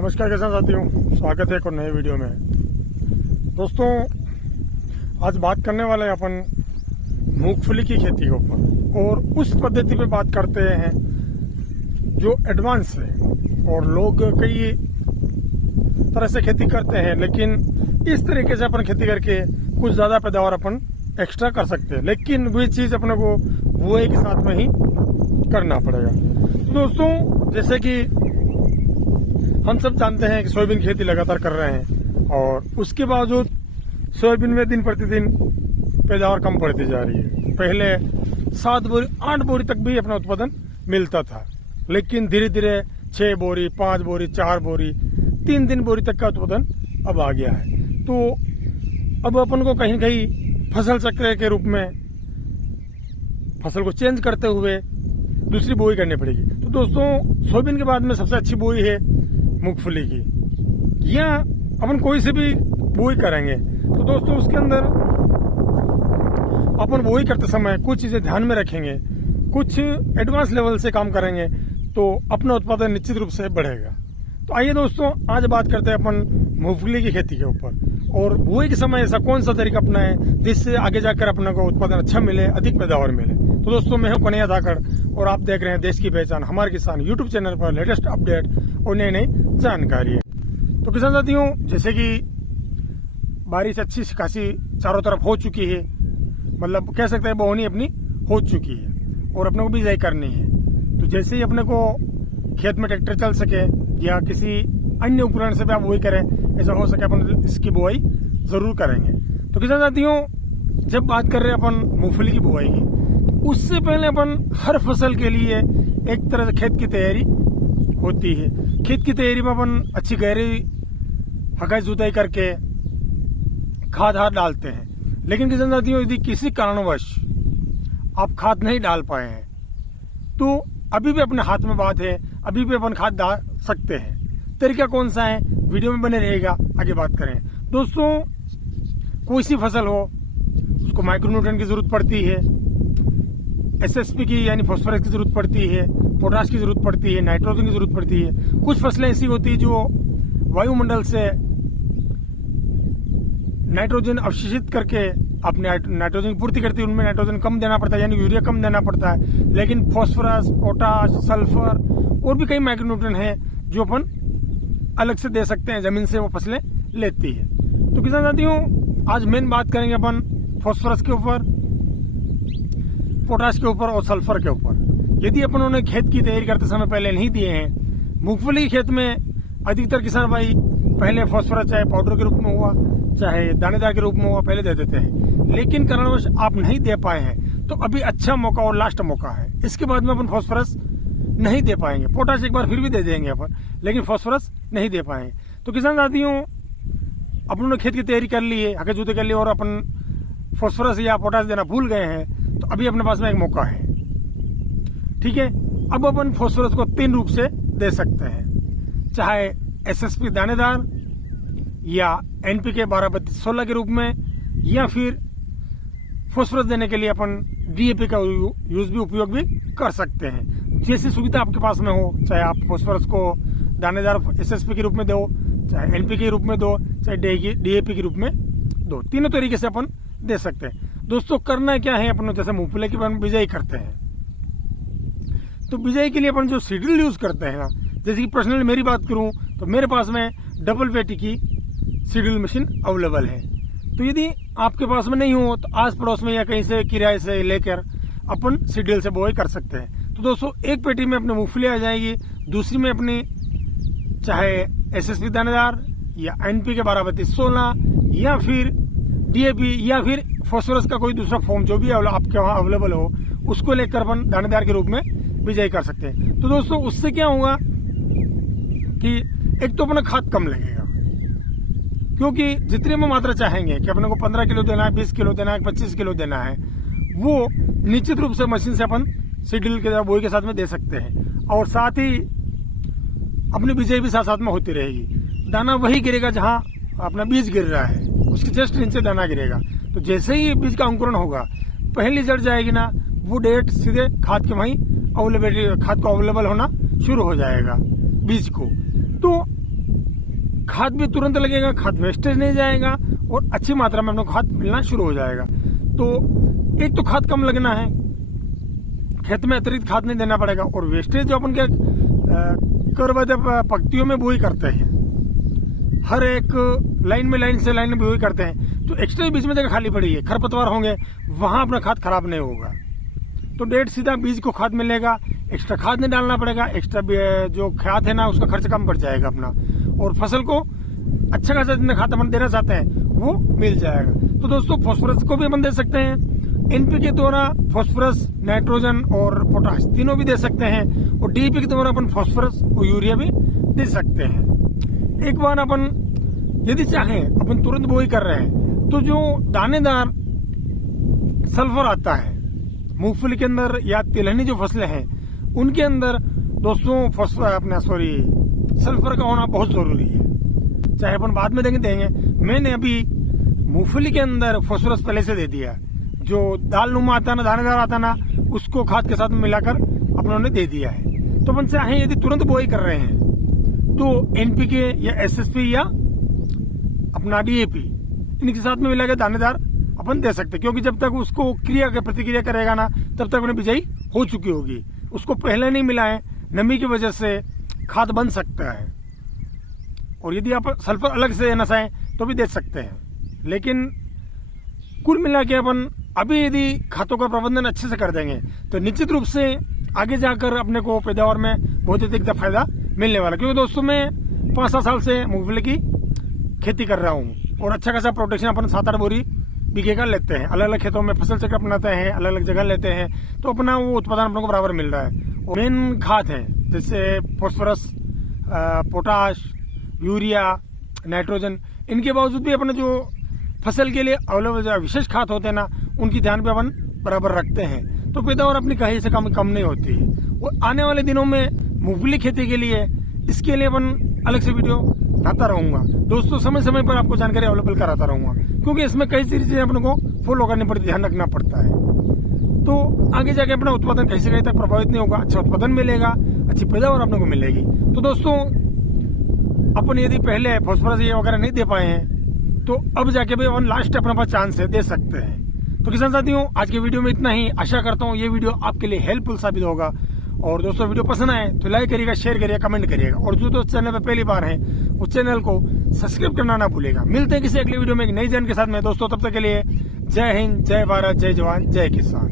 नमस्कार किसान साथियों, स्वागत है एक और नए वीडियो में। दोस्तों, आज बात करने वाले हैं अपन मूंगफली की खेती के ऊपर और उस पद्धति पे बात करते हैं जो एडवांस है। और लोग कई तरह से खेती करते हैं, लेकिन इस तरीके से अपन खेती करके कुछ ज़्यादा पैदावार अपन एक्स्ट्रा कर सकते हैं, लेकिन वही चीज़ अपने को बुआई के साथ में ही करना पड़ेगा। तो दोस्तों, जैसे कि हम सब जानते हैं कि सोयाबीन की खेती लगातार कर रहे हैं और उसके बावजूद सोयाबीन में दिन प्रतिदिन पैदावार कम पड़ती जा रही है। पहले 7 बोरी 8 बोरी तक भी अपना उत्पादन मिलता था, लेकिन धीरे धीरे 6 बोरी 5 बोरी 4 बोरी 3 बोरी तक का उत्पादन अब आ गया है। तो अब अपन को कहीं कहीं फसल चक्र के रूप में फसल को चेंज करते हुए दूसरी बोई करनी पड़ेगी। तो दोस्तों, सोयाबीन के बाद में सबसे अच्छी बोई है मूंगफली की, या अपन कोई से भी बोई करेंगे। तो दोस्तों, उसके अंदर अपन बोई करते समय कुछ चीजें ध्यान में रखेंगे, कुछ एडवांस लेवल से काम करेंगे तो अपना उत्पादन निश्चित रूप से बढ़ेगा। तो आइए दोस्तों, आज बात करते हैं अपन मूंगफली की खेती के ऊपर और बुआई के समय ऐसा कौन सा तरीका अपनाएं जिससे आगे जाकर अपने को उत्पादन अच्छा मिले, अधिक पैदावार मिले। तो दोस्तों, मैं हूं कन्हैया धाकड़ और आप देख रहे हैं देश की पहचान हमारे किसान यूट्यूब चैनल पर लेटेस्ट अपडेट और नई नई जानकारी है। तो किसान साथियों, जैसे कि बारिश अच्छी खासी चारों तरफ हो चुकी है, मतलब कह सकते हैं बोहनी अपनी हो चुकी है और अपने को बिजाई करनी है। तो जैसे ही अपने को खेत में ट्रैक्टर चल सके या किसी अन्य उपकरण से भी आप बुआई करें, ऐसा हो सके अपन इसकी बुआई जरूर करेंगे। तो किसान साथियों, जब बात कर रहे हैं अपन मूंगफली की बुआई की, उससे पहले अपन हर फसल के लिए एक तरह से खेत की तैयारी होती है। खेत की तैयारी में अपन अच्छी गहरी हगाई जुताई करके खाद डालते हैं। लेकिन किसान साथियों, यदि किसी कारणवश आप खाद नहीं डाल पाए हैं तो अभी भी अपने हाथ में बात है, अभी भी अपन खाद डाल सकते हैं। तरीका कौन सा है, वीडियो में बने रहेगा, आगे बात करें। दोस्तों, कोई सी फसल हो उसको माइक्रोन्यूट्रिएंट की जरूरत पड़ती है, एसएसपी की यानी फास्फोरस की जरूरत पड़ती है, पोटाश की जरूरत पड़ती है, नाइट्रोजन की जरूरत पड़ती है। कुछ फसलें ऐसी होती है जो वायुमंडल से नाइट्रोजन अवशोषित करके अपने नाइट्रोजन की पूर्ति करती है, उनमें नाइट्रोजन कम देना पड़ता है यानी यूरिया कम देना पड़ता है। लेकिन फास्फोरस, पोटाश, सल्फर और भी कई माइक्रोन्यूट्रिएंट हैं जो अपन अलग से दे सकते हैं, जमीन से वो फसलें लेती है। तो किसान साथियों, आज मेन बात करेंगे अपन फास्फोरस के ऊपर, पोटाश के ऊपर और सल्फर के ऊपर। यदि अपन उन्हें खेत की तैयारी करते समय पहले नहीं दिए हैं, मूंगफली खेत में अधिकतर किसान भाई पहले फास्फोरस चाहे पाउडर के रूप में हुआ चाहे दानेदार के रूप में हुआ पहले दे देते हैं, लेकिन कारणवश आप नहीं दे पाए हैं तो अभी अच्छा मौका और लास्ट मौका है। इसके बाद में अपन फास्फोरस नहीं दे पाएंगे, पोटाश एक बार फिर भी दे देंगे अपन, लेकिन फास्फोरस नहीं दे पाएंगे। तो किसान साथियों, अपन ने खेत की तैयारी कर ली है, हके जूते कर लिए और अपन फास्फोरस या पोटाश देना भूल गए हैं, तो अभी अपने पास में एक मौका है। ठीक है, अब अपन फास्फोरस को 3 रूप से दे सकते हैं, चाहे एसएसपी दानेदार या एनपीके 12-32-16 के रूप में, या फिर फास्फोरस देने के लिए अपन डीएपी का यूज भी उपयोग भी कर सकते हैं। जैसी सुविधा आपके पास में हो, चाहे आप फास्फोरस को दानेदार एसएसपी के रूप में दो, चाहे एनपीके के रूप में दो, चाहे डीएपी के रूप में दो, तीनों तरीके से अपन दे सकते हैं। दोस्तों, करना क्या है, अपन जैसे मूंगफली की अपन बिजाई करते हैं, तो बिजाई के लिए अपन जो सीडल यूज करते हैं ना, जैसे कि पर्सनली मेरी बात करूं तो मेरे पास में डबल पेटी की सीडल मशीन अवेलेबल है। तो यदि आपके पास में नहीं हो तो आस पड़ोस में या कहीं से किराए से लेकर अपन सीडल से बुआई कर सकते हैं। तो दोस्तों, एक पेटी में अपनी मूंगफली आ जाएगी, दूसरी में अपनी चाहे एसएसपी दानेदार या एनपीके 12-32-16 या फिर डीएपी या फिर फास्फोरस का कोई दूसरा फॉर्म जो भी आपके वहां अवेलेबल हो, उसको लेकर अपन दानेदार के रूप में बिजाई कर सकते हैं। तो दोस्तों, उससे क्या होगा कि एक तो अपना खाद कम लगेगा, क्योंकि जितने में मात्रा चाहेंगे कि अपने को 15 किलो देना है, 20 किलो देना है, 25 किलो देना है, वो निश्चित रूप से मशीन से अपन सीडल के बोई के साथ में दे सकते हैं। और साथ ही अपनी बिजाई भी साथ साथ में होती रहेगी। दाना वही गिरेगा जहां अपना बीज गिर रहा है, उसके जस्ट नीचे दाना गिरेगा। तो जैसे ही बीज का अंकुरण होगा, पहली जड़ जाएगी ना, वो डायरेक्ट सीधे खाद के वहीं खाद को अवेलेबल होना शुरू हो जाएगा बीज को। तो खाद भी तुरंत लगेगा, खाद वेस्टेज नहीं जाएगा और अच्छी मात्रा में अपने को खाद मिलना शुरू हो जाएगा। तो एक तो खाद कम लगना है, खेत में अतिरिक्त खाद नहीं देना पड़ेगा, और वेस्टेज जो अपन के जब पंक्तियों में बुआई करते हैं, हर एक लाइन से लाइन में बुआई करते हैं, तो एक्स्ट्रा बीच में जगह खाली पड़ी है, खरपतवार होंगे, वहां अपना खाद खराब नहीं होगा। तो डायरेक्ट सीधा बीज को खाद मिलेगा, एक्स्ट्रा खाद नहीं डालना पड़ेगा, एक्स्ट्रा जो खाद है ना उसका खर्च कम पड़ जाएगा अपना, और फसल को अच्छा खासा जितना खाद अपन देना चाहते हैं वो मिल जाएगा। तो दोस्तों फॉस्फोरस को भी अपन दे सकते हैं, एनपीके के द्वारा फॉस्फोरस, नाइट्रोजन और पोटाश तीनों भी दे सकते हैं, और डीएपी के द्वारा अपन फॉस्फोरस और यूरिया भी दे सकते हैं। एक बार अपन यदि चाहें अपन तुरंत बोई कर रहे हैं तो जो दानेदार सल्फर आता है मूंगफली के अंदर या तिलहनी जो फसलें हैं उनके अंदर दोस्तों सल्फर का होना बहुत जरूरी है। चाहे अपन बाद में देंगे, मैंने अभी मूंगफली के अंदर फॉस्फोरस पहले से दे दिया, जो दाल नुमा आता ना, दानेदार आता ना, उसको खाद के साथ मिलाकर अपनों ने दे दिया है। तो अपन चाहे यदि तुरंत बोई कर रहे हैं तो एनपीके या एसएसपी या अपना डीएपी इनके साथ में मिलाकर दानेदार अपन दे सकते हैं, क्योंकि जब तक उसको प्रतिक्रिया करेगा ना तब तक अपनी बिजाई हो चुकी होगी। उसको पहले नहीं मिलाएं, नमी की वजह से खाद बन सकता है, और यदि आप सल्फर अलग से नसाएं तो भी दे सकते हैं। लेकिन कुल मिला के अपन अभी यदि खादों का प्रबंधन अच्छे से कर देंगे तो निश्चित रूप से आगे जाकर अपने को पैदावार में बहुत अधिक फायदा मिलने वाला। क्योंकि दोस्तों मैं 5-7 साल से मूंगफली की खेती कर रहा हूँ, और अच्छा खासा प्रोटेक्शन अपन 7-8 बोरी बीघे का लेते हैं, अलग अलग खेतों में फसल चक्र अपनाते हैं, अलग अलग जगह लेते हैं, तो अपना वो उत्पादन अपने को बराबर मिल रहा है। और मेन खाद है जैसे फॉस्फोरस, पोटाश, यूरिया, नाइट्रोजन, इनके बावजूद भी अपने जो फसल के लिए अवेलेबल जो विशेष खाद होते हैं ना उनकी ध्यान पे अपन बराबर रखते हैं, तो पैदावार अपनी कहीं से कम नहीं होती है। और आने वाले दिनों में मूंगफली खेती के लिए इसके लिए अपन अलग से वीडियो लाता रहूंगा दोस्तों, समय समय पर आपको जानकारी अवेलेबल कराता रहूंगा, क्योंकि इसमें कई चीजें अपने को फॉलो करनी पड़ती, ध्यान रखना पड़ता है। तो आगे जाके अपना उत्पादन कहीं से कहीं तक प्रभावित नहीं होगा, अच्छा उत्पादन मिलेगा, अच्छी पैदावार अपने को मिलेगी। तो दोस्तों अपन यदि पहले फॉस्फोरस ये वगैरह नहीं दे पाए हैं तो अब जाके भी अपन लास्ट अपने पास चांस है, दे सकते हैं। तो किसान साथियों आज के वीडियो में इतना ही, आशा करता हूँ ये वीडियो आपके लिए हेल्पफुल साबित होगा। और दोस्तों वीडियो पसंद आए तो लाइक करिएगा, शेयर करिएगा, कमेंट करिएगा, और जो दोस्त चैनल पे पहली बार है उस चैनल को सब्सक्राइब करना ना भूलेगा। मिलते हैं किसी अगले वीडियो में एक नई जानकारी के साथ में दोस्तों, तब तक के लिए जय हिंद, जय भारत, जय जवान, जय किसान।